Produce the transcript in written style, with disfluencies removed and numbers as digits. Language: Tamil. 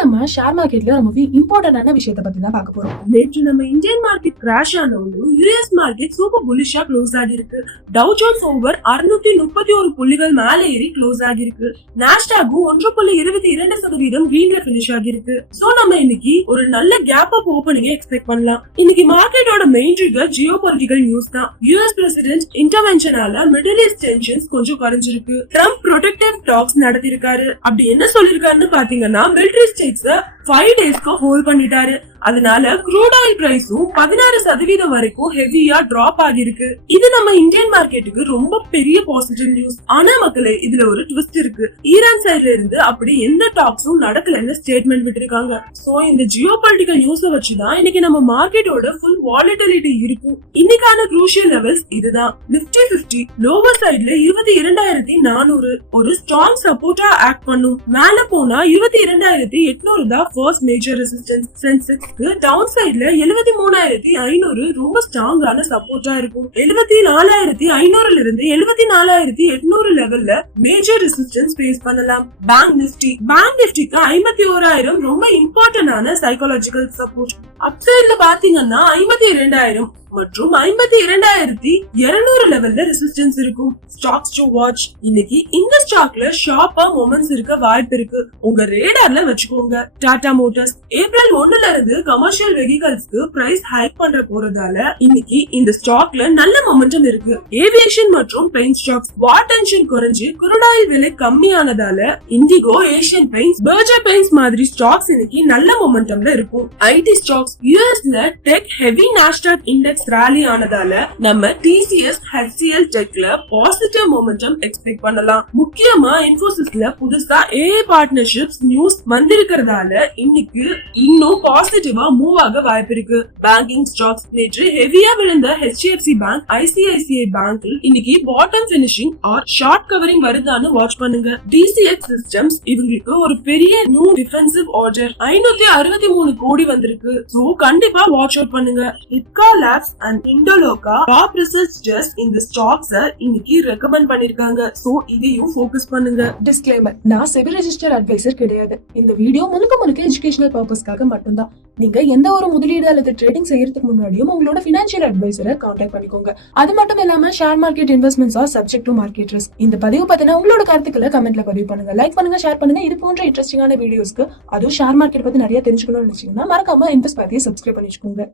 நம்ம ஷேர் மார்க்கெட்ல ரொம்பவே இம்பார்ட்டன்டான விஷயத்தை பத்தி தான் பார்க்க போறோம். நேற்று நம்ம இந்தியன் மார்க்கெட் கிராஷ் ஆனவங்க யுஎஸ் மார்க்கெட் சூப்பர் புல்லிஷா க்ளோஸ் ஆகிருக்கு. டவ் ஜோன்ஸ் ஓவர் 631 புள்ளிகள் மேல ஏறி க்ளோஸ் ஆகிருக்கு. நாஸ்டாக்கும் 1.22% கிரீன்ல பினிஷ் ஆகிருக்கு. சோ நம்ம இன்னைக்கு ஒரு நல்ல கேப் அப் ஓபனிங் எக்ஸ்பெக்ட் பண்ணலாம். இன்னைக்கு மார்க்கெட்டோட main trigger geopolitical news தான். யுஎஸ் பிரசிடென்ட் இன்டர்வென்ஷனால மிடில் ஈஸ்ட் டென்ஷன்ஸ் கொஞ்சம் குறைஞ்சிருக்கு. ட்ரம்ப் ப்ரொடெக்டிவ் டாக்ஸ் நடத்திருக்காரு. அப்படி என்ன சொல்லிருக்காருன்னு பாத்தீங்கன்னா மிலிட்டரி ஸ்டேட்ஸ் 5 டேஸ்க்கு ஹோல்ட் பண்ணிட்டாரு. அதனால க்ரூட் ஆயில் பிரைஸும் 16% வரைக்கும் ஹெவியா டிராப் ஆகிருக்கு. இது நம்ம இந்தியன் மார்க்கெட்டுக்கு ரொம்ப பெரிய பாசிட்டிவ் நியூஸ். ஆனா மக்களே, இதுல ஒரு ட்விஸ்ட் இருக்கு. ஈரான் சைடுல இருந்து அப்படி எந்த டாக்ஸும் நடக்கலன்னு ஸ்டேட்மெண்ட் விட்டுருக்காங்க. சோ இந்த ஜியோ பொலிட்டிக்கல் நியூஸ வச்சுதான் இன்னைக்கு நம்ம மார்க்கெட்டோட ஃபுல் வாலட்டிலிட்டி இருக்கும். இன்னைக்கான க்ரூஷியல் லெவல்ஸ் இதுதான். நிப்டி 50 லோவர் சைடுல 22,400 ஒரு ஸ்ட்ராங் சப்போர்ட்டா ஆக்ட் பண்ணும். மேல போனா 22,800 தான் first major resistance. Sensex down சைடுல 73,500 ரொம்ப ஸ்ட்ராங்கான சப்போர்ட்டா இருக்கும். 74,500ல இருந்து 74,800 லெவல்ல மேஜர் ரெசிஸ்டன்ஸ் ஃபேஸ் பண்ணலாம். பேங்க் நிஃப்டிக்கு 51,000 ரொம்ப இம்பார்ட்டன்டான சைக்காலஜிக்கல் சப்போர்ட். அப்சைட்ல பாத்தீங்கன்னா 52,000 மற்றும் 52,200 லெவல்ல ரெசிஸ்டன்ஸ் இருக்கும். Stocks to watch. இன்னைக்கு இந்த ஸ்டாக்ல ஷார்ப்பா மொமெண்ட்ஸ் இருக்க வாய்ப்பு இருக்கு. உங்க ரேடார்ல வச்சுக்கோங்க. டாடா மோட்டார்ஸ் ஏப்ரல் 1ல இருந்து கமர்ஷியல் வெஹிக்கல்ஸ்க்கு பிரைஸ் ஹைக் பண்ற போறதால இன்னைக்கு இந்த ஸ்டாக்ல நல்ல மொமெண்டம் இருக்கு. ஏவியேஷன் மற்றும் பெயிண்ட் ஸ்டாக்ஸ் வார் டென்ஷன் குறைஞ்சு crude oil விலை கம்மியானதால IndiGo, Asian Paints, Berger Paints மாதிரி ஸ்டாக்ஸ் இன்னைக்கு நல்ல மொமெண்டம்ல இருக்கும். ஐடி ஸ்டாக்ஸ் யுஎஸ்ல tech heavy Nasdaq index rally ஆனதால நம்ம டிசிஎஸ், HCL டெக்ல பாசிட்டிவ் மொமெண்டம் எக்ஸ்பெக்ட் பண்ணலாம். முக்கியமா இன்ஃபோசிஸ்ல புதுசா ஏஐ பார்ட்னர்ஷிப்ஸ் நியூஸ் வந்திருக்கிறதால இன்னைக்கு இன்னும் பாசிட்டிவா மூவ் ஆக வாய்ப்பு இருக்கு. பேங்கிங் ஸ்டாக்ஸ் நேற்று ஹெவியா விழுந்த HDFC பேங்க், ICICI பேங்க் இன்னைக்கு bottom finishing or short covering வருதான்னு வாட்ச் பண்ணுங்க. DCX சிஸ்டம்ஸ் இவங்களுக்கு ஒரு பெரிய நியூ டிஃபென்சிவ் ஆர்டர் 563 கோடி வந்திருக்கு. சோ கண்டிப்பா வாட்ச் அவுட் பண்ணுங்க. Ipca labs and Indoloka top research just இந்த ஸ்டாக்ஸ் இன்னைக்கு ரெக்கமெண்ட் பண்ணிருக்காங்க. சோ இதையும் ஃபோக்கஸ் பண்ணுங்க. டிஸ்க்ளைமர்: நான் செபி ரெஜிஸ்டர்ட் அட்வைசர் கிடையாது. இந்த வீடியோ முழுக்க எஜுகேஷனல் பர்பஸ்க்காக மட்டும்தான். நீங்க எந்த ஒரு முதலீடு அல்லது ட்ரேடிங் செய்யறதுக்கு முன்னாடியும் உங்களோட ஃபினான்ஷியல் அட்வைசரை கான்டாக்ட் பண்ணிக்கோங்க. அது மட்டும் இல்லாம share market investments R subject to market risk. இந்த பதிவு பத்தின உங்களோட கருத்துக்களை கமெண்ட்ல பதிவு பண்ணுங்க. லைக் பண்ணுங்க, ஷேர் பண்ணுங்க. இது போன்ற இன்ட்ரெஸ்டிங்கான வீடியோஸ்க்கு, அதுவும் ஷேர் மார்க்கெட் பத்தி நிறைய தெரிஞ்சுக்கணும்னு நினைச்சீங்கன்னா மறக்காம இன்வெஸ்ட் பத்தியை சப்ஸ்கிரைப் பண்ணிக்கோங்க.